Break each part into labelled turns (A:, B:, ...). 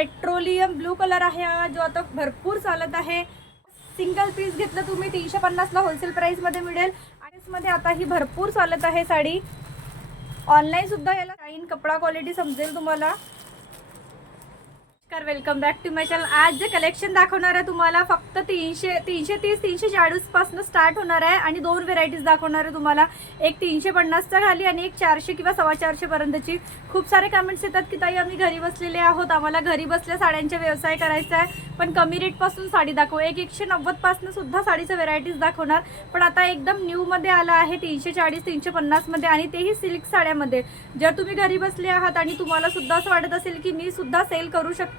A: Petroleum blue colour आहे हा जो आता भरपूर चालत आहे. सिंगल पीस घेतलं तुम्ही तीनशे पन्नासला होलसेल प्राईसमध्ये मिळेल. आणि मध्ये आता ही भरपूर चालत आहे साडी. ऑनलाईनसुद्धा याला शाईन कपडा क्वालिटी समजेल तुम्हाला. नमस्कार welcome back to my channel आज जे कलेक्शन दाखवणार आहे तुम्हाला फक्त तीनशे तीनशे तीस तीनशे चाळीसपासून स्टार्ट होणार आहे आणि दोन व्हेरायटीज दाखवणार आहे तुम्हाला. एक तीनशे पन्नासच्या खाली आणि एक चारशे किंवा सव्वा चारशेपर्यंतची खूप सारे कमेंट्स येतात की ताई आम्ही घरी बसलेले आहोत. आम्हाला घरी बसल्या साड्यांचा व्यवसाय करायचा आहे. पण कमी रेटपासून साडी दाखव. एक एकशे नव्वदपासून सुद्धा साडीचं व्हेरायटीज दाखवणार. पण आता एकदम न्यूमध्ये आलं आहे तीनशे चाळीस तीनशे पन्नासमध्ये आणि तेही सिल्क साड्यामध्ये. जर तुम्ही घरी बसले आहात आणि तुम्हाला सुद्धा असं वाटत असेल की मी सुद्धा सेल करू शकते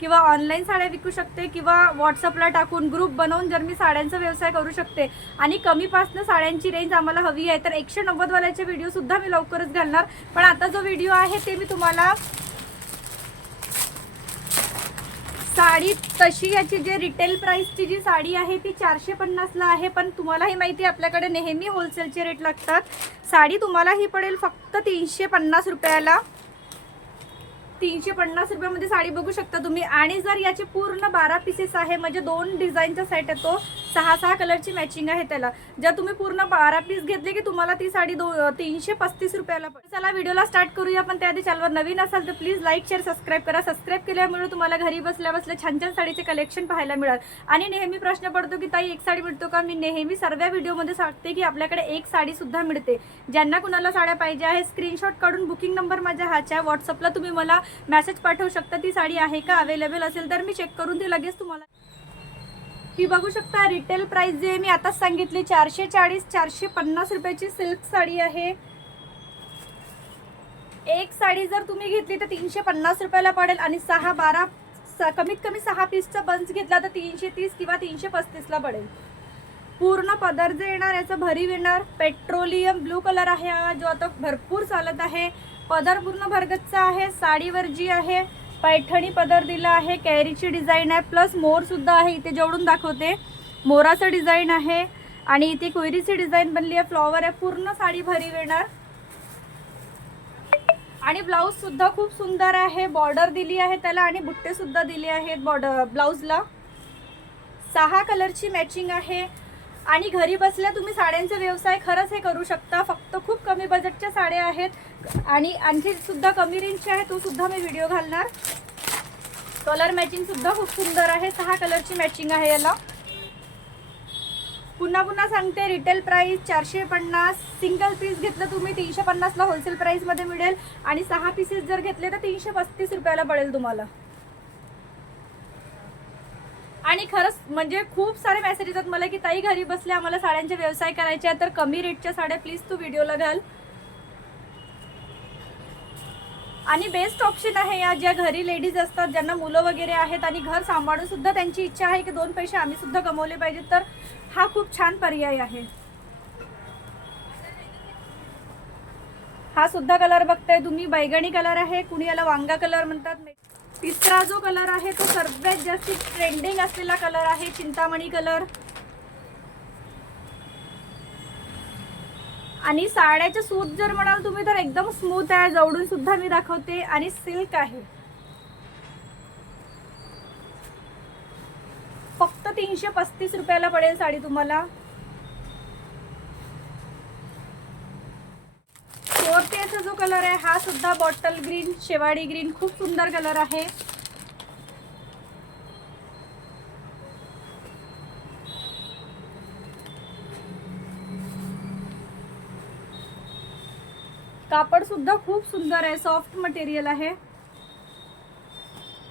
A: किंवा ऑनलाईन साड्या विकू शकते किंवा व्हॉट्सअपला टाकून ग्रुप बनवून जर मी साड्यांचा व्यवसाय करू शकते. आणि कमीपासनं साड्यांची रेंज आम्हाला हवी आहे तर एकशे नव्वदवाल्याचे व्हिडिओसुद्धा मी लवकरच घालणार. पण आता जो व्हिडिओ आहे ते मी तुम्हाला साडी तशी याची जे रिटेल प्राईसची जी साडी आहे ती चारशे पन्नासला आहे पण तुम्हालाही माहिती आहे आपल्याकडे नेहमी होलसेलचे रेट लागतात. साडी तुम्हाला ही पडेल फक्त तीनशे पन्नास रुपयाला. तीनशे पन्नास रुपयामध्ये साडी बघू शकता तुम्ही. आणि जर याचे पूर्ण बारा पीसेस आहे म्हणजे दोन डिझाईनचा सेट येतो सहा सहा कलरची मॅचिंग आहे त्याला. जर तुम्ही पूर्ण बारा पीस घेतले की तुम्हाला ती साडी दो तीनशे पस्तीस रुपयाला पडेल चला व्हिडिओला स्टार्ट करूया पण त्याआधी चॅनलवर नवीन असाल तर प्लीज लाईक शेअर सबस्क्राईब करा. सबस्क्राईब केल्यामुळे तुम्हाला घरी बसल्या बसल्या छान छान साडीचे कलेक्शन पाहायला मिळाल. आणि नेहमी प्रश्न पडतो की ताई एक साडी मिळतो का? मी नेहमी सर्व व्हिडिओमध्ये सांगते की आपल्याकडे एक साडी सुद्धा मिळते. ज्यांना कुणाला साड्या पाहिजे आहे स्क्रीनशॉट काढून बुकिंग नंबर माझ्या हाच्या व्हॉट्सअपला तुम्ही मला मेसेज पाठवू शकता. ती साडी आहे का? अवेलेबल असेल तर मी चेक करून ती लगेच तुम्हाला ही बघू शकता रिटेल प्राइस जे मी आताच सांगितली चारशे चाळीस चारशे पन्नास रुपयाची सिल्क साडी आहे. एक साडी जर तुम्ही घेतली तर तीनशे पन्नास रुपयाला पडेल आणि सहा बारा स- कमीत कमी सहा पीसचा बंच घेतला तर तीनशे तीस किंवा तीनशे पस्तीसला पडेल. पूर्ण पदर जे येणार याचं भरीव येणार. पेट्रोलियम ब्लू कलर आहे जो आता भरपूर चालत आहे. पदर पूर्ण भरगतचा आहे साडीवर जी आहे पैठणी पदर दिला आहे. कॅरीची डिझाईन आहे. प्लस मोरसुद्धा आहे. इथे जेवढून दाखवते. मोराचं डिझाईन आहे. आणि इथे कोयरीची डिझाईन बनली आहे. फ्लॉवर आहे. पूर्ण साडी भरीव येणार. आणि ब्लाऊज सुद्धा खूप सुंदर आहे. बॉर्डर दिली आहे त्याला आणि बुट्टे सुद्धा दिले आहेत बॉर्डर ब्लाऊजला. सहा कलरची मॅचिंग आहे. आणि घरी बसल्या तुम्ही साड्यांचा व्यवसाय खरंच हे करू शकता. फक्त खूप कमी बजेटच्या साड्या आहेत आणि आणखी सुद्धा कमी रेंजच्या आहे तो सुद्धा मी व्हिडिओ घालणार. कलर मॅचिंग सुद्धा खूप सुंदर आहे. सहा कलरची मॅचिंग आहे याला. पुन्हा पुन्हा सांगते रिटेल प्राइस चारशे पन्नास सिंगल पीस घेतलं तुम्ही तीनशे पन्नासला होलसेल प्राईसमध्ये मिळेल. आणि सहा पीसेस जर घेतले तर तीनशे पस्तीस रुपयाला पडेल तुम्हाला. आणि खरंच म्हणजे खूप सारे मेसेज येतात मला की ताई घरी बसल्या आम्हाला साड्यांचे व्यवसाय करायचे आहे तर कमी रेटच्या साड्या प्लीज तू व्हिडिओला घाल. आणि बेस्ट ऑप्शन आहे या ज्या घरी लेडीज असतात ज्यांना मुलं वगैरे आहेत आणि घर सांभाळून सुद्धा त्यांची इच्छा आहे की दोन पैसे आम्ही सुद्धा कमवले पाहिजेत तर हा खूप छान पर्याय आहे. हा सुद्धा कलर बघताय तुम्ही. बैगणी कलर आहे कुणी याला वांगा कलर म्हणतात? तिसरा जो कलर आहे तो सर्वात जास्त ट्रेंडिंग असलेला कलर आहे चिंतामणी कलर. आणि साड्याचे सूत जर म्हणाल तुम्ही तर एकदम स्मूथ आहे. जवळून सुद्धा मी दाखवते. आणि सिल्क आहे. फक्त तीनशे पस्तीस रुपयाला पडेल साडी तुम्हाला. फोर्थ जो कलर आहे हा सुद्धा बॉटल ग्रीन शेवाळी ग्रीन खूप सुंदर कलर आहे. कापड सुद्धा खूप सुंदर आहे सॉफ्ट मटेरियल आहे.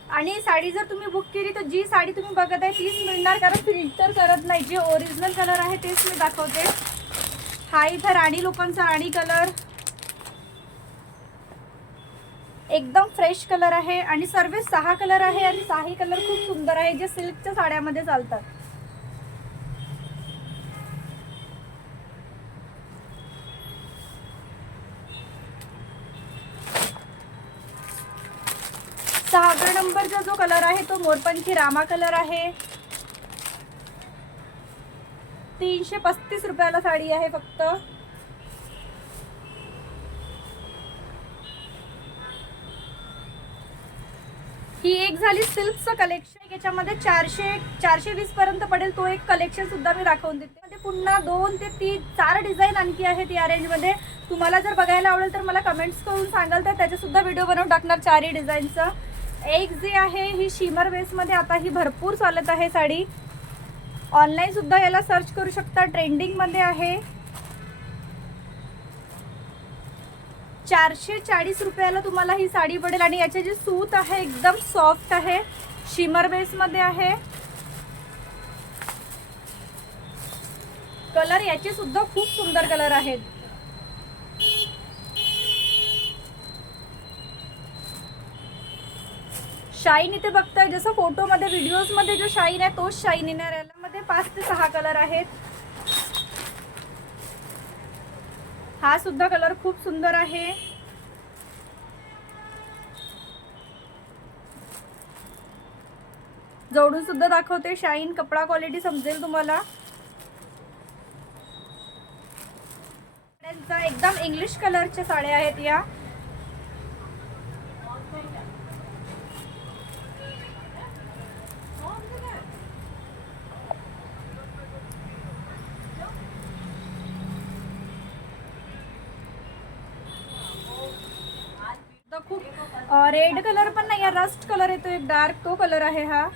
A: आणि साडी जर तुम्ही बुक केली तर जी साडी तुम्ही बघत आहे तीच मिळणार कारण फिल्टर करत नाही. जे ओरिजिनल कलर आहे तेच मी दाखवते. हा इथं राणी लोकांचा राणी कलर एकदम फ्रेश कलर आहे आणि सर्व सहा कलर आहे आणि सहाही कलर खूप सुंदर आहे जे सिल्कच्या साड्यामध्ये चालतात. सहाव्या नंबरचा जो कलर आहे तो मोरपंखी रामा कलर आहे. तीनशे पस्तीस रुपयाला साडी आहे फक्त. ही एक झाली सिल्कचं कलेक्शन याच्यामध्ये चारशे चारशे वीस पर्यंत पडेल तो एक कलेक्शन सुद्धा मी दाखवून देते. मध्ये पुन्हा दोन ते तीन चार डिझाईन आणखी आहेत या रेंजमध्ये तुम्हाला जर बघायला आवडेल तर मला कमेंट्स करून सांगाल तर त्याच्यासुद्धा व्हिडिओ बनवून टाकणार चारही डिझाईनचं एक जी आहे ही शिमर बेसमध्ये आता ही भरपूर चालत आहे साडी. ऑनलाईनसुद्धा याला सर्च करू शकता. ट्रेंडिंगमध्ये आहे. चारशे चाळीस रुपयाला तुम्हाला ही साडी पडेल आणि याचे जे सूत आहे एकदम सॉफ्ट आहे. शिमर बेसमध्ये आहे. कलर याचे सुद्धा खूप सुंदर कलर आहेत. शाईन इथे बघताय जसं फोटोमध्ये व्हिडिओजमध्ये जो शाईन आहे तोच शाईन येणार मध्ये पाच ते सहा कलर आहेत. हा सुद्धा कलर खूप सुंदर आहे. जोडून सुद्धा दाखवते. शाईन कपडा क्वालिटी समजेल तुम्हाला. एकदम इंग्लिश कलरच्या साड्या आहेत या. बघा खूप रेड कलर पण नाही रस्ट कलर येतो एक डार्क तो कलर आहे हा.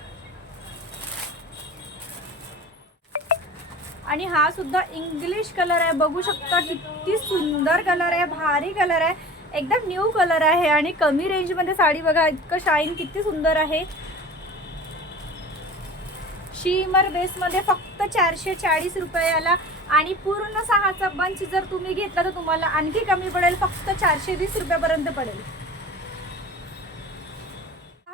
A: आणि हा सुद्धा इंग्लिश कलर आहे बघू शकता किती सुंदर कलर आहे भारी कलर आहे एकदम न्यू कलर आहे आणि कमी रेंजमध्ये साडी बघा इतकं शाईन किती सुंदर आहे. शिमर बेसमध्ये फक्त चारशे चाळीस रुपयाला आणि पूर्ण सहाचा बंच जर तुम्ही घेतला तर तुम्हाला आणखी कमी पडेल फक्त चारशे वीस रुपयापर्यंत पडेल.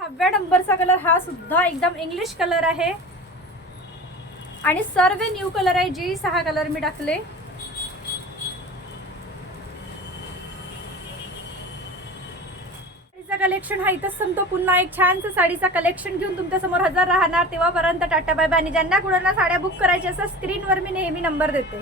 A: सहाव्या नंबरचा कलर हा सुद्धा एकदम इंग्लिश कलर आहे. आणि सर्व न्यू कलर आहे जी सहा कलर मी टाकले. कलेक्शन हा इथंच संपतो. पुन्हा एक छानसं साडीचा कलेक्शन घेऊन तुमच्यासमोर हजर राहणार. तेव्हापर्यंत टाटा बाय बाय. आणि ज्यांना कुणाला साड्या बुक करायच्या असं स्क्रीनवर मी नेहमी नंबर देते.